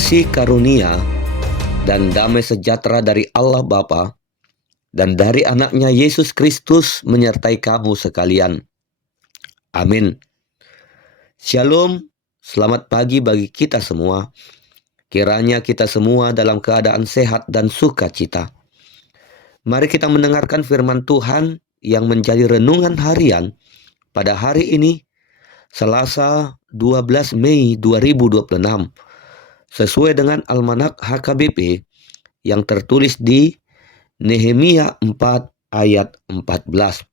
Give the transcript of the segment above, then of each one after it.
Kasih karunia dan damai sejahtera dari Allah Bapa dan dari anaknya Yesus Kristus menyertai kamu sekalian. Amin. Shalom, selamat pagi bagi kita semua. Kiranya kita semua dalam keadaan sehat dan sukacita. Mari kita mendengarkan firman Tuhan yang menjadi renungan harian pada hari ini, Selasa 12 Mei 2026, sesuai dengan Almanak HKBP yang tertulis di Nehemia 4 ayat 14.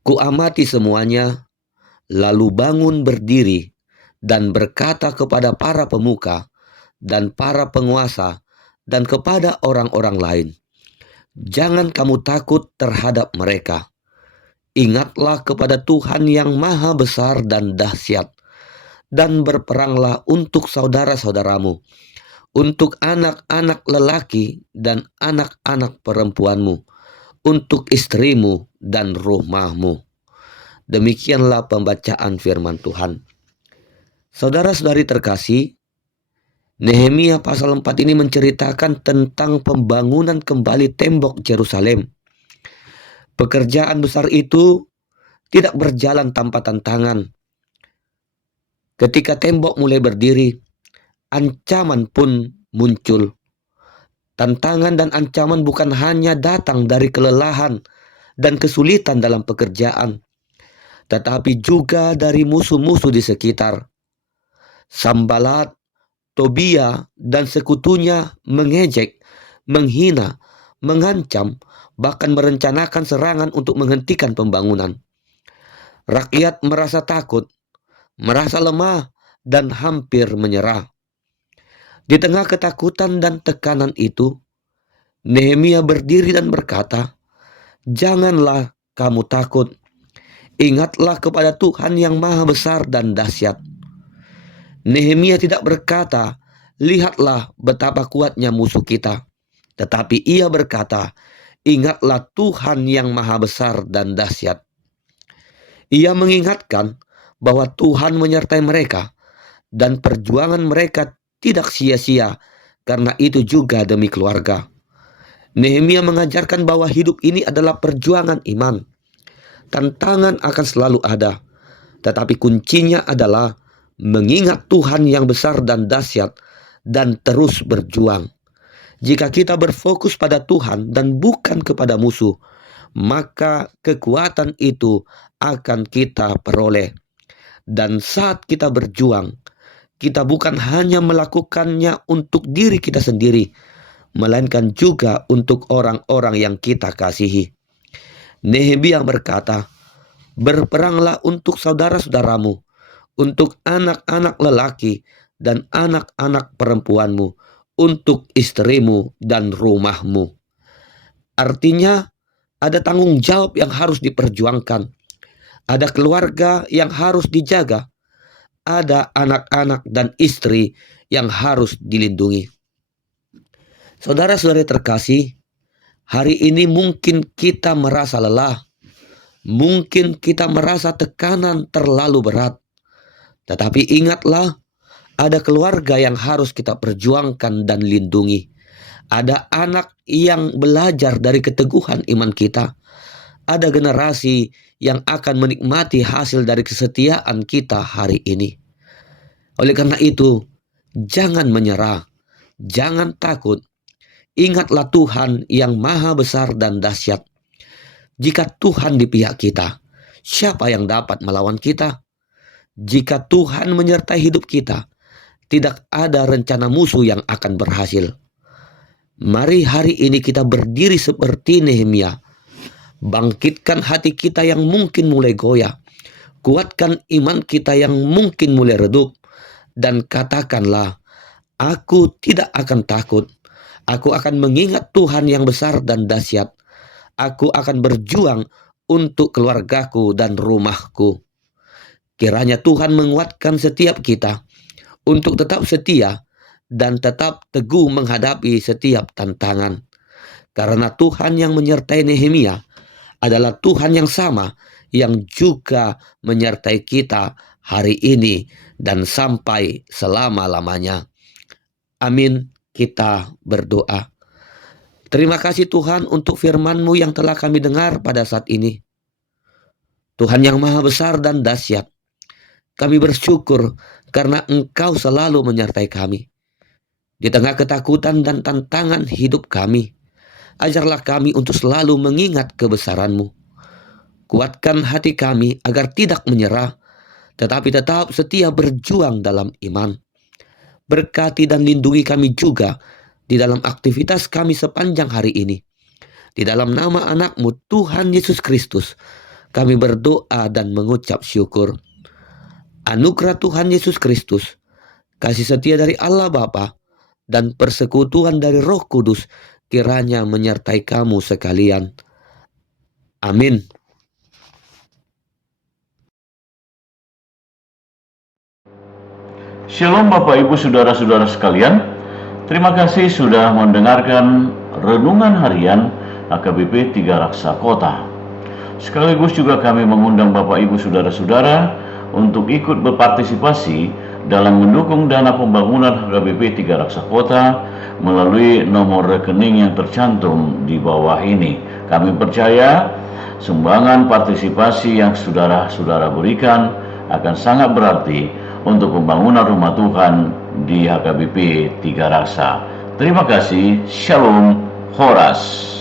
Kuamati semuanya, lalu bangun berdiri dan berkata kepada para pemuka dan para penguasa dan kepada orang-orang lain, jangan kamu takut terhadap mereka. Ingatlah kepada Tuhan yang maha besar dan dahsyat, dan berperanglah untuk saudara-saudaramu, untuk anak-anak lelaki dan anak-anak perempuanmu, untuk istrimu dan rumahmu. Demikianlah pembacaan firman Tuhan. Saudara-saudari terkasih, Nehemia pasal 4 ini menceritakan tentang pembangunan kembali tembok Yerusalem. Pekerjaan besar itu tidak berjalan tanpa tantangan. Ketika tembok mulai berdiri, ancaman pun muncul. Tantangan dan ancaman bukan hanya datang dari kelelahan dan kesulitan dalam pekerjaan, tetapi juga dari musuh-musuh di sekitar. Sanballat, Tobia, dan sekutunya mengejek, menghina, mengancam, bahkan merencanakan serangan untuk menghentikan pembangunan. Rakyat merasa takut, merasa lemah, dan hampir menyerah. Di tengah ketakutan dan tekanan itu, Nehemia berdiri dan berkata, janganlah kamu takut. Ingatlah kepada Tuhan yang maha besar dan dahsyat. Nehemia tidak berkata, lihatlah betapa kuatnya musuh kita. Tetapi ia berkata, ingatlah Tuhan yang maha besar dan dahsyat. Ia mengingatkan bahwa Tuhan menyertai mereka dan perjuangan mereka tidak sia-sia, karena itu juga demi keluarga. Nehemia mengajarkan bahwa hidup ini adalah perjuangan iman. Tantangan akan selalu ada, tetapi kuncinya adalah mengingat Tuhan yang besar dan dahsyat dan terus berjuang. Jika kita berfokus pada Tuhan dan bukan kepada musuh, maka kekuatan itu akan kita peroleh. Dan saat kita berjuang, kita bukan hanya melakukannya untuk diri kita sendiri, melainkan juga untuk orang-orang yang kita kasihi. Nehemia berkata, berperanglah untuk saudara-saudaramu, untuk anak-anak lelaki dan anak-anak perempuanmu, untuk istrimu dan rumahmu. Artinya, ada tanggung jawab yang harus diperjuangkan. Ada keluarga yang harus dijaga. Ada anak-anak dan istri yang harus dilindungi. Saudara-saudari terkasih, hari ini mungkin kita merasa lelah. Mungkin kita merasa tekanan terlalu berat. Tetapi ingatlah, ada keluarga yang harus kita perjuangkan dan lindungi. Ada anak yang belajar dari keteguhan iman kita. Ada generasi yang akan menikmati hasil dari kesetiaan kita hari ini. Oleh karena itu, jangan menyerah, jangan takut. Ingatlah Tuhan yang maha besar dan dahsyat. Jika Tuhan di pihak kita, siapa yang dapat melawan kita? Jika Tuhan menyertai hidup kita, tidak ada rencana musuh yang akan berhasil. Mari hari ini kita berdiri seperti Nehemia. Bangkitkan hati kita yang mungkin mulai goyah. Kuatkan iman kita yang mungkin mulai redup. Dan katakanlah, aku tidak akan takut. Aku akan mengingat Tuhan yang besar dan dahsyat. Aku akan berjuang untuk keluargaku dan rumahku. Kiranya Tuhan menguatkan setiap kita untuk tetap setia dan tetap teguh menghadapi setiap tantangan. Karena Tuhan yang menyertai Nehemia adalah Tuhan yang sama yang juga menyertai kita hari ini dan sampai selama-lamanya. Amin. Kita berdoa. Terima kasih Tuhan untuk firman-Mu yang telah kami dengar pada saat ini. Tuhan yang maha besar dan dahsyat, kami bersyukur karena Engkau selalu menyertai kami. Di tengah ketakutan dan tantangan hidup kami, ajarlah kami untuk selalu mengingat kebesaran-Mu. Kuatkan hati kami agar tidak menyerah, tetapi tetap setia berjuang dalam iman. Berkati dan lindungi kami juga di dalam aktivitas kami sepanjang hari ini. Di dalam nama anak-Mu Tuhan Yesus Kristus, kami berdoa dan mengucap syukur. Anugerah Tuhan Yesus Kristus, kasih setia dari Allah Bapa, dan persekutuan dari Roh Kudus kiranya menyertai kamu sekalian. Amin. Shalom Bapak Ibu Saudara-saudara sekalian. Terima kasih sudah mendengarkan Renungan Harian HKBP 3 Raksa Kota. Sekaligus juga kami mengundang Bapak Ibu Saudara-saudara untuk ikut berpartisipasi dalam mendukung dana pembangunan HKBP 3 Raksa Kota melalui nomor rekening yang tercantum di bawah ini. Kami percaya sumbangan partisipasi yang saudara-saudara berikan akan sangat berarti untuk pembangunan rumah Tuhan di HKBP 3 Raksa. Terima kasih. Shalom. Horas.